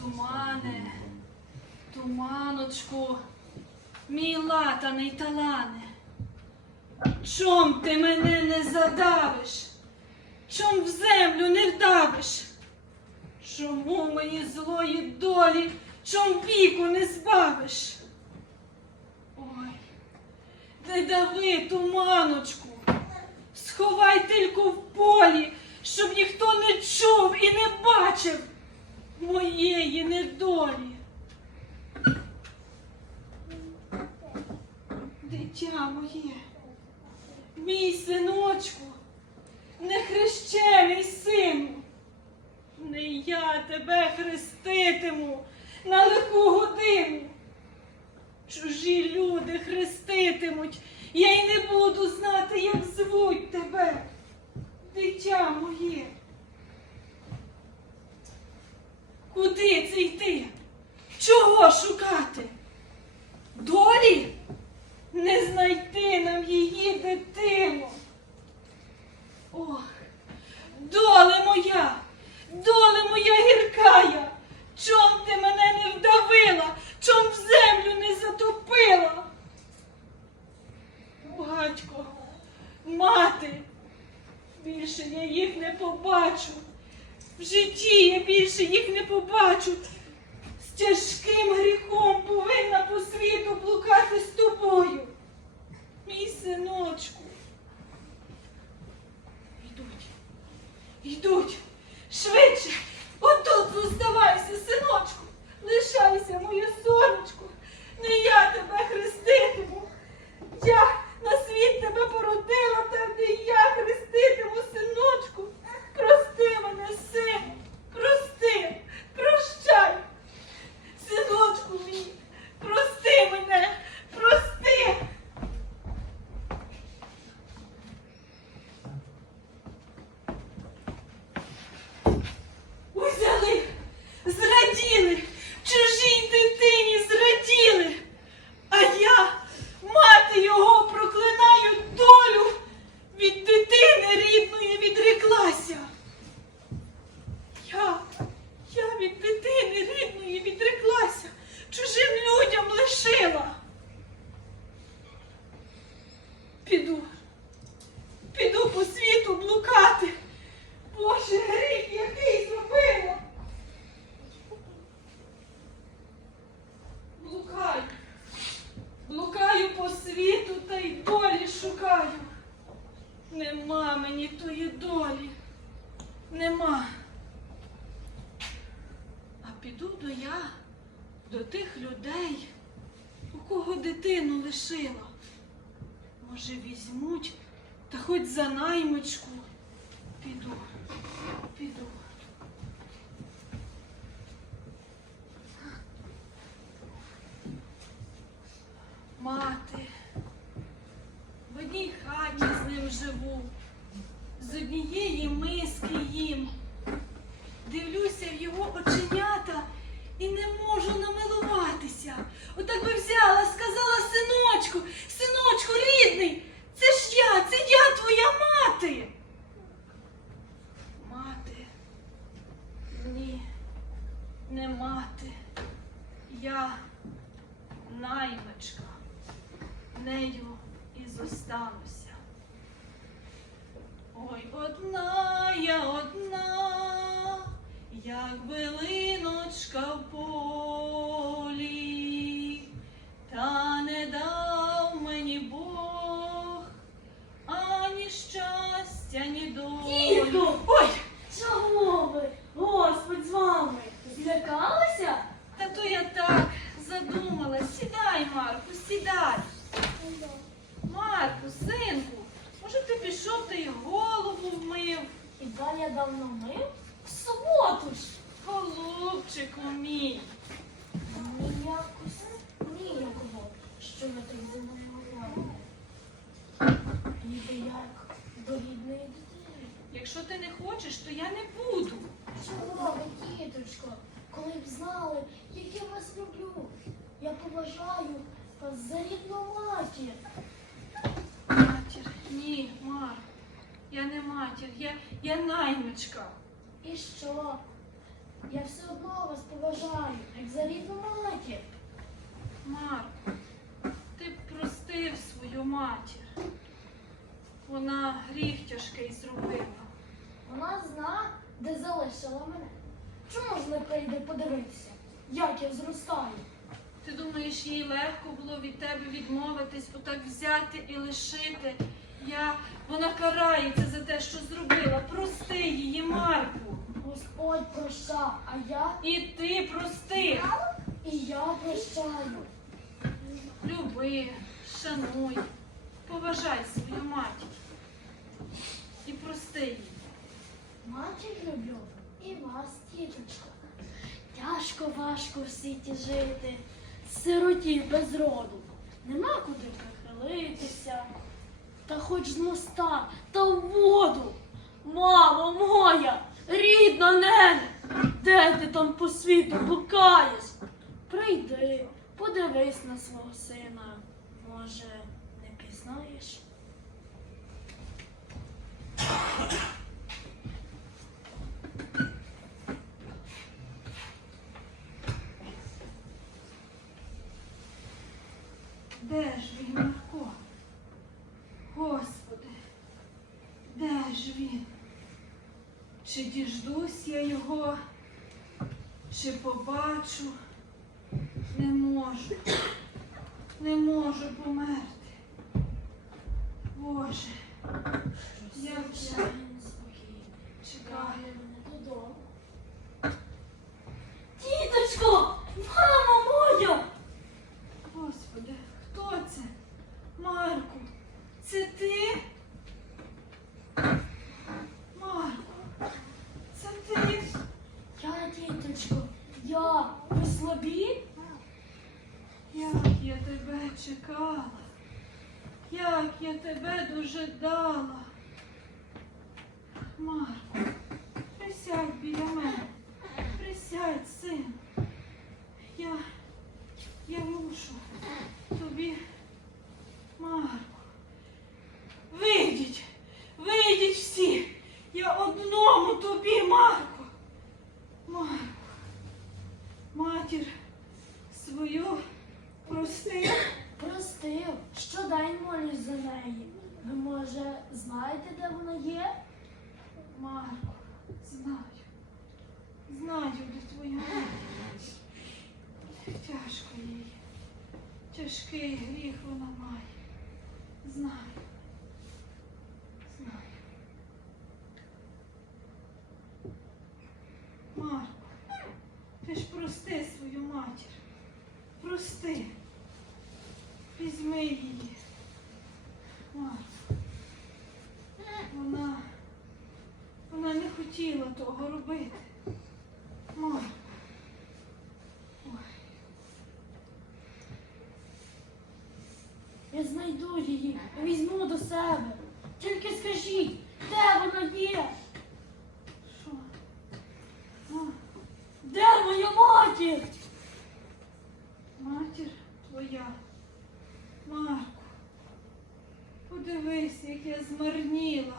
Тумане, туманочку, мій латаний талане. Чом ти мене не задавиш? Чом в землю не вдавиш? Чому мені злої долі, чом віку не збавиш? Ой, не дави туманочку, сховай тільки в полі, щоб ніхто не чув і не бачив моєї недолі. Дитя моє, мій синочку, нехрещений сину, не я тебе хреститиму на лиху годину. Чужі люди хреститимуть, я й не буду знати, як звуть тебе, дитя моє. Куди це йти? Чого шукати? Долі? Не знайти нам її дитину. Ох, доле моя, доле моя гіркая, чом ти мене не вдавила, чом в землю не затопила? Батько, мати, більше я їх не побачу. Житті я більше їх не побачу. З тяжким гріхом повинна по світу блукати з тобою. Мій синочку. Йдуть, йдуть, швидше. Отут зоставайся, синочку. Лишайся, моє сонечко. Не я тебе хреститиму. Я на світ тебе породила, та не я хреститиму, синочку. Прости мене, сину, прости, прощай. Синочку мій, прости мене, прости. Узяли, зраділи, чужій дитині зраділи. А я, мати його, проклинаю долю, від дитини рідної відреклася. Я, я від дитини рідної відреклася, чужим людям лишила. Піду, піду по світу блукати. Боже, гріх, який зробила. Блукаю, блукаю по світу та й долі шукаю. Нема мені тої долі, нема. А піду до я, до тих людей, у кого дитину лишила. Може, візьмуть та хоч за наймичку. Піду, піду. Мати, в одній хаті з ним живу, з однієї миски їм. Дивлюся в його оченята і не можу намилуватися. Би взяла, сказала синочку, синочку рідний, це ж я, це я твоя мати. Мати, ні, не мати. Я наймичка, нею і зостануся. Ой, одна я одна, як билиночка в полі, долі. Тітко! Ой, Чого ви? Господь з вами! Злякалися? та то я так задумалась. Сідай, Марку, сідай. Марку, синку, може ти пішов та й голову вмив? Хіба я давно мив? В суботу ж! Голубчику мій. Мені якось ніякого, що ви так зі мною говорите. Ніби як до рідної дитини. Якщо ти не хочеш, то я не буду. Чого ви, тіточко, коли б знали, як я вас люблю? Я поважаю вас за рідну матір. Матір, ні, Марку, я не матір, я, я наймичка. І що? Я все одно вас поважаю, як за рідну матір. Марко, ти простив свою матір. Вона гріх тяжкий зробила. Вона зна, де залишила мене. Чому ж не прийде подивитися, як я зростаю? Ти думаєш, їй легко було від тебе відмовитись, отак взяти і лишити. Я... Вона карається за те, що зробила. Прости її, Марку. Господь проща, а я І ти прости. і я прощаю. Люби, шануй, поважай свою матір. І прости її. Матір люблю і вас, тіточко. Тяжко важко в світі жити, сироті без роду. Нема куди прихилитися. Та хоч з моста, та в воду. Мамо моя, рідна нене, де ти там по світу блукаєш? Прийди, подивись на свого сина. Може, не пізнаєш? Де ж він, Марко? Господи, де ж він? Чи діждусь я його, чи побачу? Не можу, не можу померти. Боже, як я чекаю. додому. Тіточко, мамо моя! Господи, хто це? Марку, це ти? Марку, це ти? Я, тіточко, я, ви слабі? Як я тебе чекала, як я тебе дуже Марку, присядь біля мене, присядь, син. Я, я мушу тобі, Марку. Вийдіть, вийдіть всі. Я одному тобі, Марку. Марку, матір свою прости. Простив, щодень молюсь за неї. Ви, може, знаєте, де вона є? Марко, знаю. Знаю, де твоя мати. Тяжко їй. Тяжкий гріх вона має. Знаю. Знаю. Марко, ти ж прости свою матір. Прости. Візьми її. Марко. Вона. Вона не хотіла того робити. Марко. Ой. Я знайду її, візьму до себе. Тільки скажіть, де вона є? Що? Де моя матір? матір твоя. Марку. Подивись, як я змарніла.